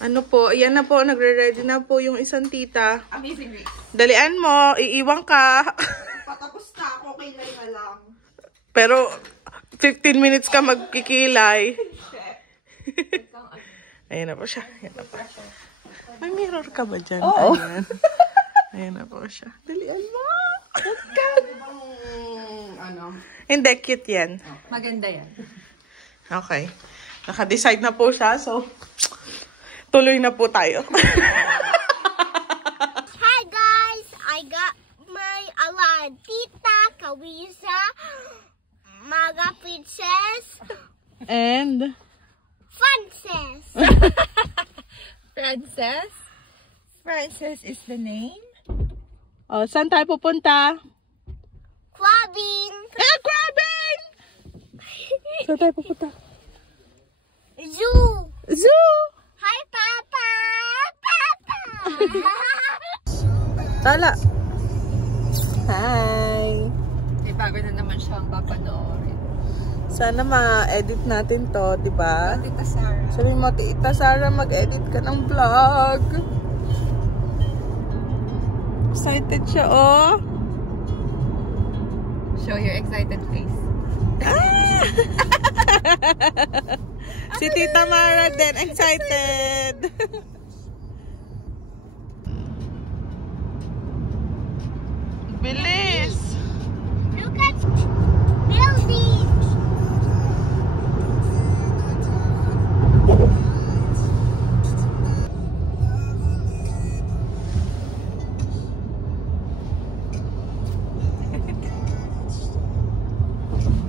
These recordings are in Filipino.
Ano po, yan na po, nagre-ready na po yung isang tita. Amazing Race. Dalian mo, iiwan ka. Patapos na ako, kilay na lang. Pero, 15 minutes ka magkikilay. Ayan na po siya. Ayan na po. May mirror ka ba dyan? Oo. Ayan. Ayan na po siya. Dalian mo. Ano? Hindi, cute yan. Maganda yan. Okay. Naka-decide na po siya, so tuloy na po tayo. Hi guys! I got my Tita, Kawisa, Maga Princess, And? Frances. Frances? Frances is the name? Oh, saan tayo pupunta? Clubbing. Grabbing! Saan tayo pupunta? Zoo. Zoo! Hi, Papa! Papa! Tala. Hi! May bago na naman siyang papanoorin. Sana ma-edit natin to, di ba? Tita Sarah. Sabi mo, Tita Sarah, mag-edit ka ng vlog. Excited siya, oh. Show your excited face. Ah! Si Tita Mara din, excited. Bilis! Look at buildings.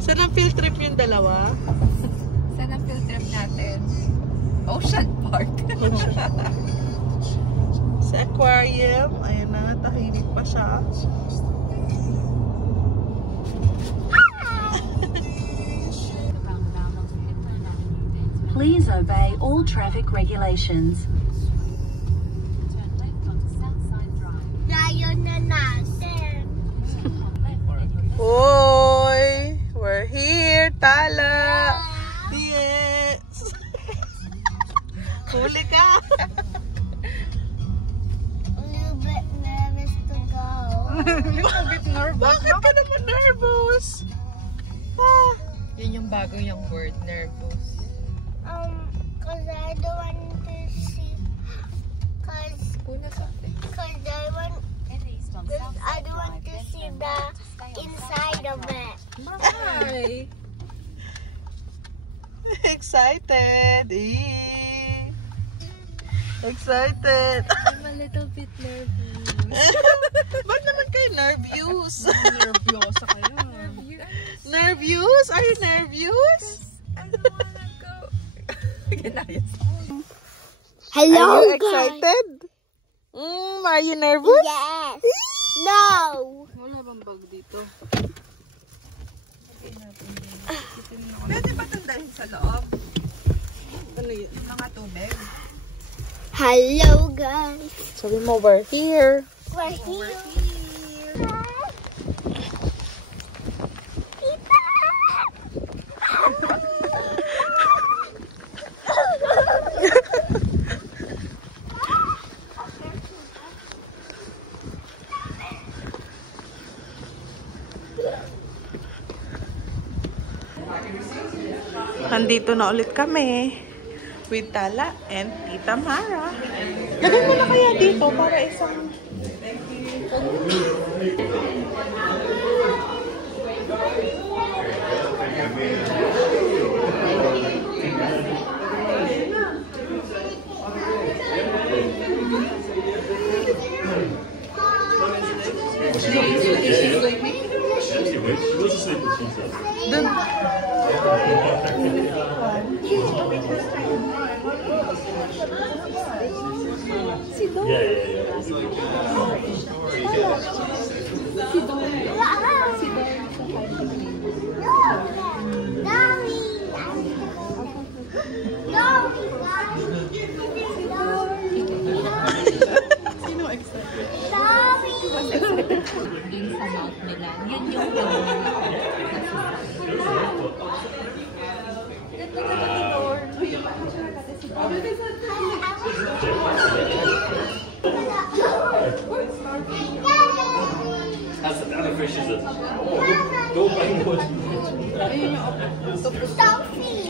Saan ang field trip yung dalawa? Saan ang field trip natin? Ocean Park. Sa aquarium. Ayan na, tahimik pa siya. Please obey all traffic regulations. Layo na natin. Hoy! We're here, Tala! Yes! Huli ka! A little bit nervous to go. Little bit nervous. Bakit ka naman nervous? Ah! Yun yung bago yung word, nervous. Cause I don't want to see. Cause I don't want to see the inside of it. Bye! Excited! Eee. Excited! I'm a little bit nervous. Ba't naman kayo nervous? Nervyosa kayo. Nervous? Are you nervous? I don't wanna go. Hello, Are you guys. excited? Are you nervous? Yes. No. Wala bang bag dito? Pwede ba tandaan sa loob? Ano yun? Yung mga tubig? Hello, guys. Sabi mo, we're here. We're here. Nandito na ulit kami with Tala and Tita Mara. Lagay mo na kaya dito para isang... Dun. Sino excited? Yung sa mouth nila. Yun yung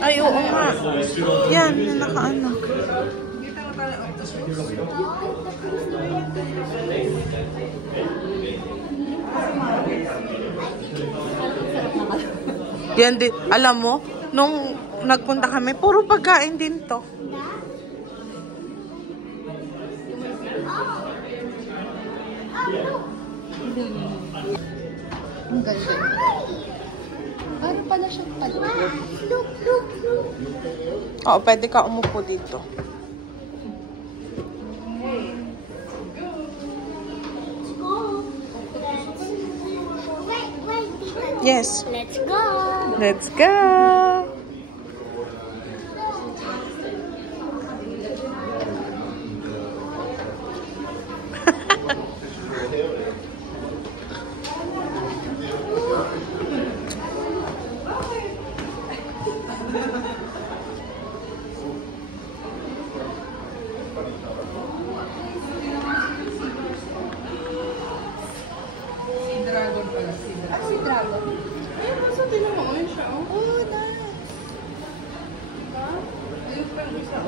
Ay, oo nga. Yan, na nakaano. Yan din. Alam mo, nung nagpunta kami, puro pagkain din to. Ang ganda. Parang pala siyang pala. Look, look, look. Oo, pwede ka umupo dito. Wait, Tita. Yes. Let's go. Let's go! Dragon pala. Si Dragon. Ayun, basta tinamaan siya. Oh, nice. Diba? Ayun pa yung isa.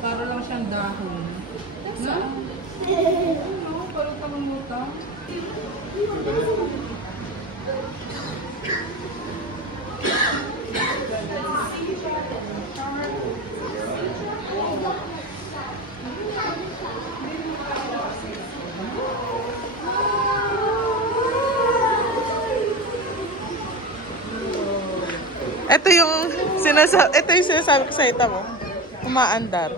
Para lang siyang dahon. No? Ano? Parang kamuta. Ito yung sinasabi ko sa ita mo. Umaandar.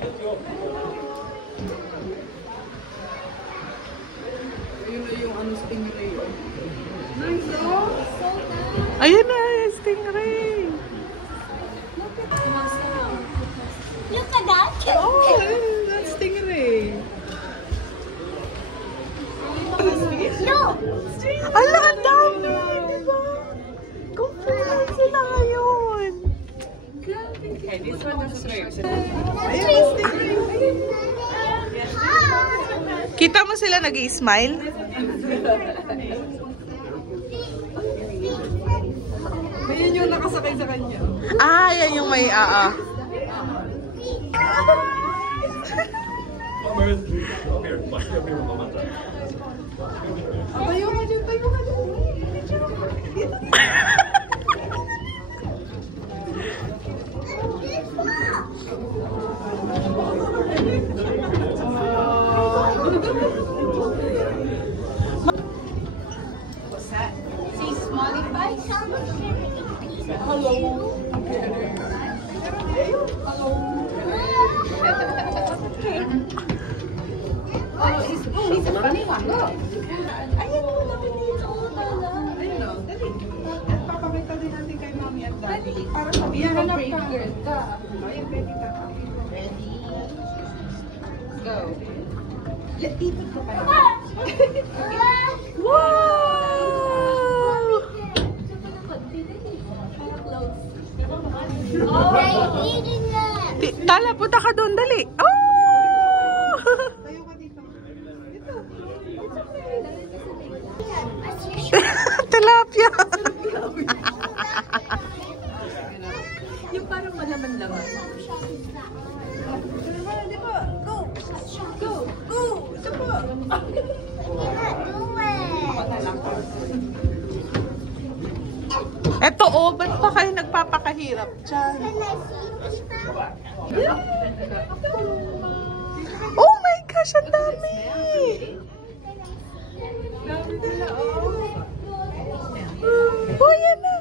Ayun na yung ano, stingray. Nice, oh. So nice. Ayun na, yung stingray. Look at that. Oh, that's stingray. Look. Ala, ang dami! Diba? Kumpulan sila ngayon. Kita mo sila nag-i-smile? Ayun yung nakasakay sa kanya. Ah, yan yung may Tayo ka dyan, tayo ka dyan. Ayan mo naman dito. Ayun o, dali. At papakita din natin kay Mami at Daddy. Para sabihin mo brave girl ka. Ayan, ready ka. Ready. Go. Letipid ko pa. Wow! Tala, punta ka doon, dali. Oh! Tayo ka dito. Tilapia. Yung parang malaman-laman. Di ba? Go! Go! Go! Isa pa! Eto, oh, ba't pa kayo nagpapakahirap dyan? Oh my gosh, ang dami! Oh, yan na!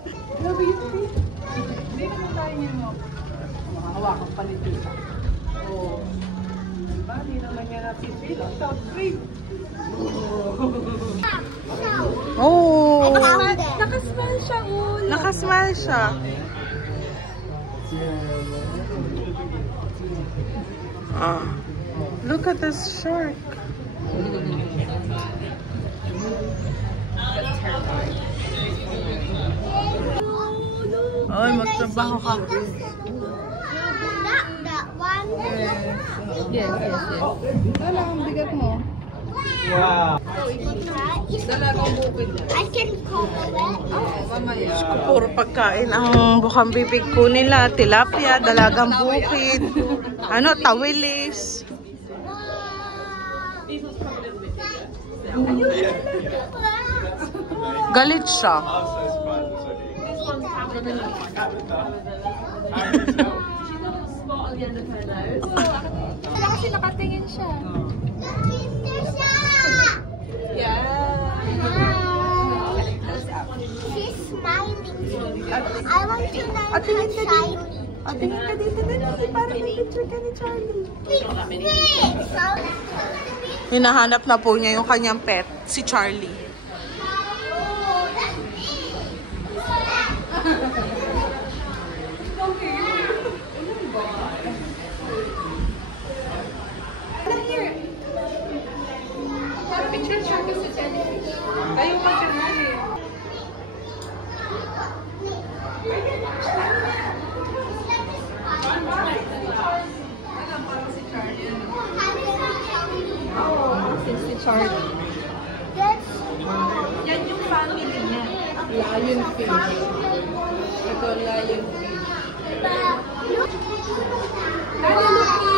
Hindi naman tayo niya mo. Makahawakan pa ni Tita. Oo. Diba? Hindi naman niya napipil. Ang top grade. Oh! Nakasmile siya, oh. Nakasmile siya. Ah, look at this shark. Ay, magtrabaho ka. That one. Yes. Wala, ang bigat mo. Wow. Dalagang bukid na. I can cover it. Mamaya. Puro pagkain ang bukang bibig po nila. Tilapia, dalagang bukid, ano, tawilis. Galit siya. Kasi nakatingin siya. She's smiling. I want to learn how shiny. Tingin ka dito na, para may picture ka ni Charlie. Hinahanap na po niya yung kanyang pet, si Charlie. Kayo pa siya na eh. Si Charlie. Yan yung family niya. Lionfish. Ito, lionfish. Hello, Lucky!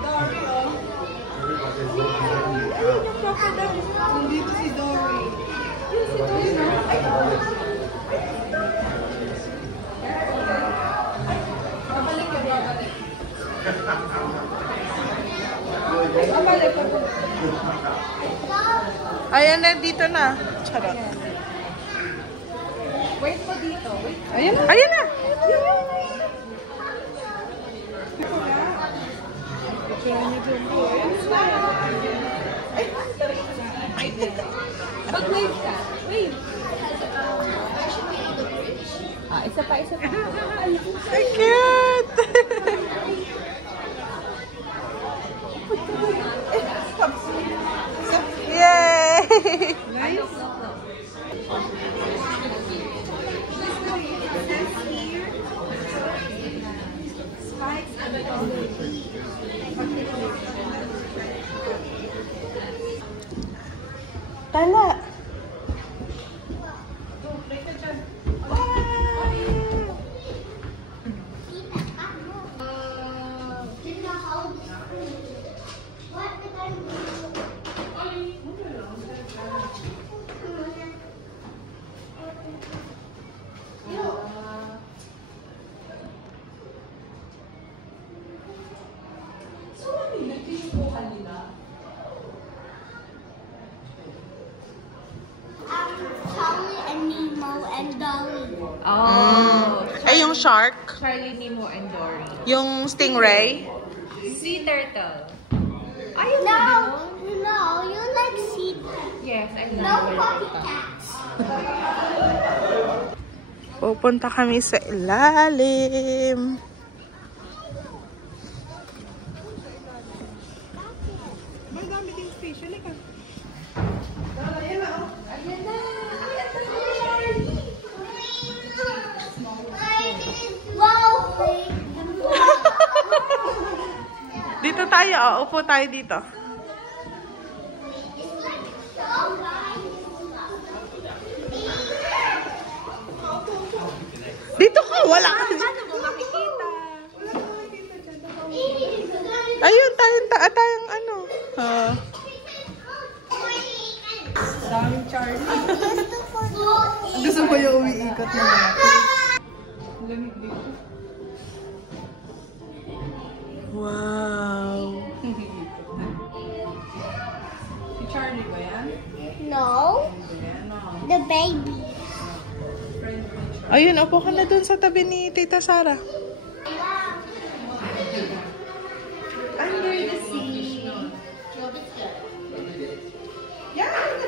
Dory, oh. Ayun yung crocodile. Nandito si Dory. Yun si Dory. Babalik ka, babalik. Babalik ka. Ayan na, dito na. Charot. Wait po dito. Wait. Ayan na. Ayan na. Mag-wave ka. Wave. Isa pa, isa pa. Ay, cute. Yay! Nice. Tala. Charlie and Nemo and Dolly. Oh. Ay, yung shark. Charlie, Nemo, and Dory. Yung stingray. Sea turtle. No, you like sea. Yes, I No love copycats. Pupunta kami sa ilalim. Madami din fish. Halika. Dito tayo, oh. Upo tayo dito. Dito ka, wala ka. Ano mo makikita? Ayun, tayong ano. Daming Charlie. Gusto mo yung umiikot na natin? Lamig dito. Wow. Si Charlie ba yan? No, the baby. Ayun, upo ka na dun sa tabi ni Tita Sara. Under the sea. Yan!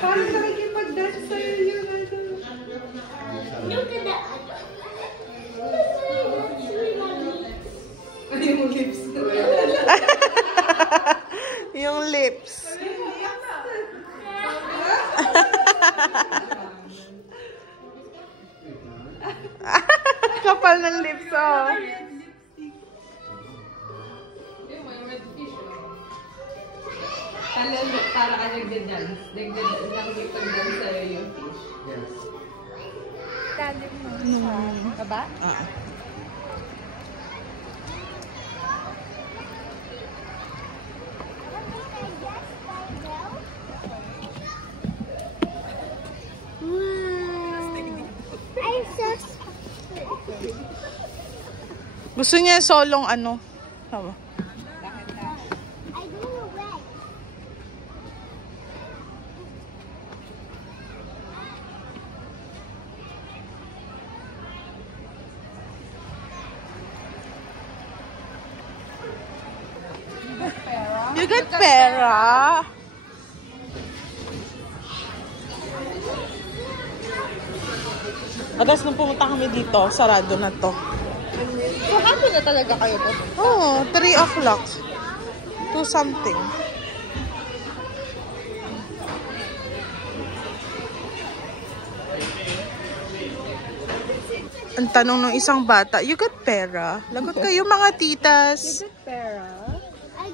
Parang nakikipag-dance sa'yo yun. Look at that. Ano yung lips? Yung lips. Kapal ng lips, oh. Para ka nagda-dance. Nakikipag-dance sa'yo yung fish. Yes. Lalim mo sa baba? I'm so Gusto niya solong ano. Tama. I don't know where. You get pera. Atas nung pumunta kami dito, sarado na to. So, hapon na talaga kayo po? Oh, 3 o'clock. 2 something. Ang tanong ng isang bata, you got pera? Lagot kayo mga titas. Pera.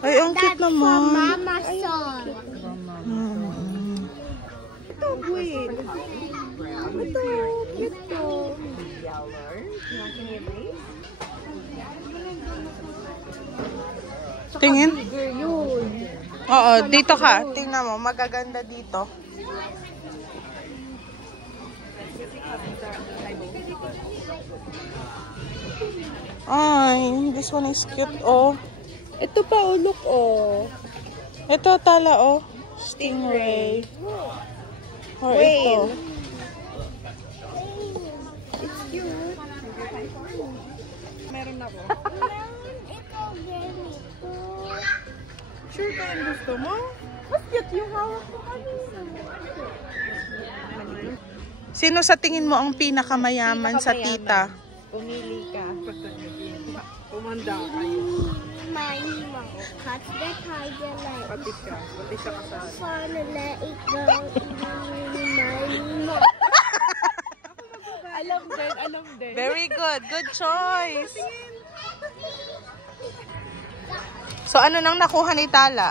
Ay, ang cute naman. Mama saw. Ito, wait. Ito, ito. Tingin? Bigger yun. Oo, dito ka. Tingnan mo, magaganda dito. Ay, this one is cute, oh. Ito pa, look, oh. Ito, tala, oh. Stingray. Or ito. It's cute. Meron ako. Ito, ganito. Sure ka yung gusto mo? Mas cute yung hawak ko kanina. Sino sa tingin mo ang pinakamayaman sa tita? Pumili ka. Pumanda kayo. My mom. Catch the tiger leg. Pati siya kasama. Wanna let it go. My mom. Alam din. Very good. Good choice. So, ano nang nakuha ni Tala?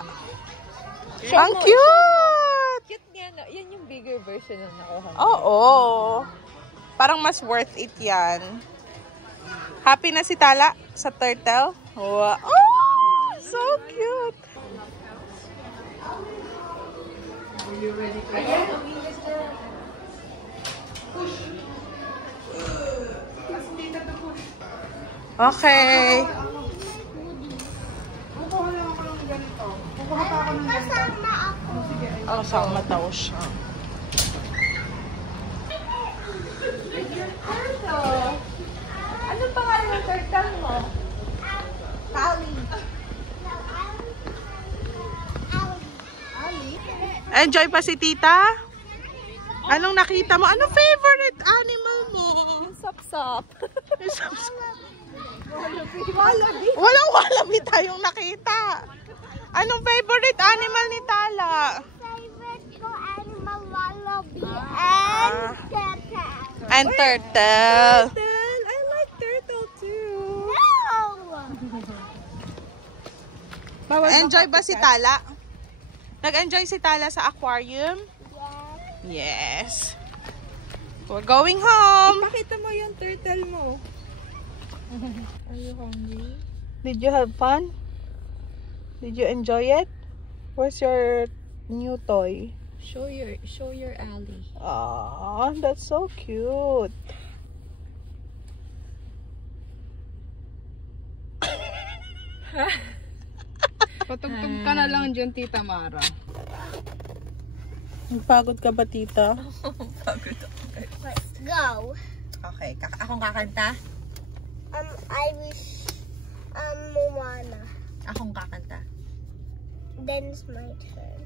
Ang cute! Cute niya. Yan yung bigger version ng nakuha. Oo. Parang mas worth it yan. Happy na si Tala sa turtle? Wow. Oh, so cute! Okay. Kukuha lang ako ng ganito. Kukuha pa ako ng ganito. Kasama ako. Kasama daw siya. Ano pangalan ng turtle mo? Kali. Enjoy pa si tita? Anong nakita mo? Anong favorite animal mo? Sop-sop. Walang wallaby tayong nakita. Anong favorite animal ni Tala? Favorite ko animal wallaby and turtle. And turtle. I like turtle too. No. Enjoy ba si Tala? Nag-enjoy si Tala sa aquarium? Yes. We're going home. Pakita mo yung turtle mo. Are you hungry? Did you have fun? Did you enjoy it? Where's your new toy? Show your alley. Aww, that's so cute. Patugtog ka na lang dyan, Tita Mara. Nagpagod ka ba, tita? Let's go. Okay, akong kakanta? I wish Moana. Akong kakanta. Then it's my turn.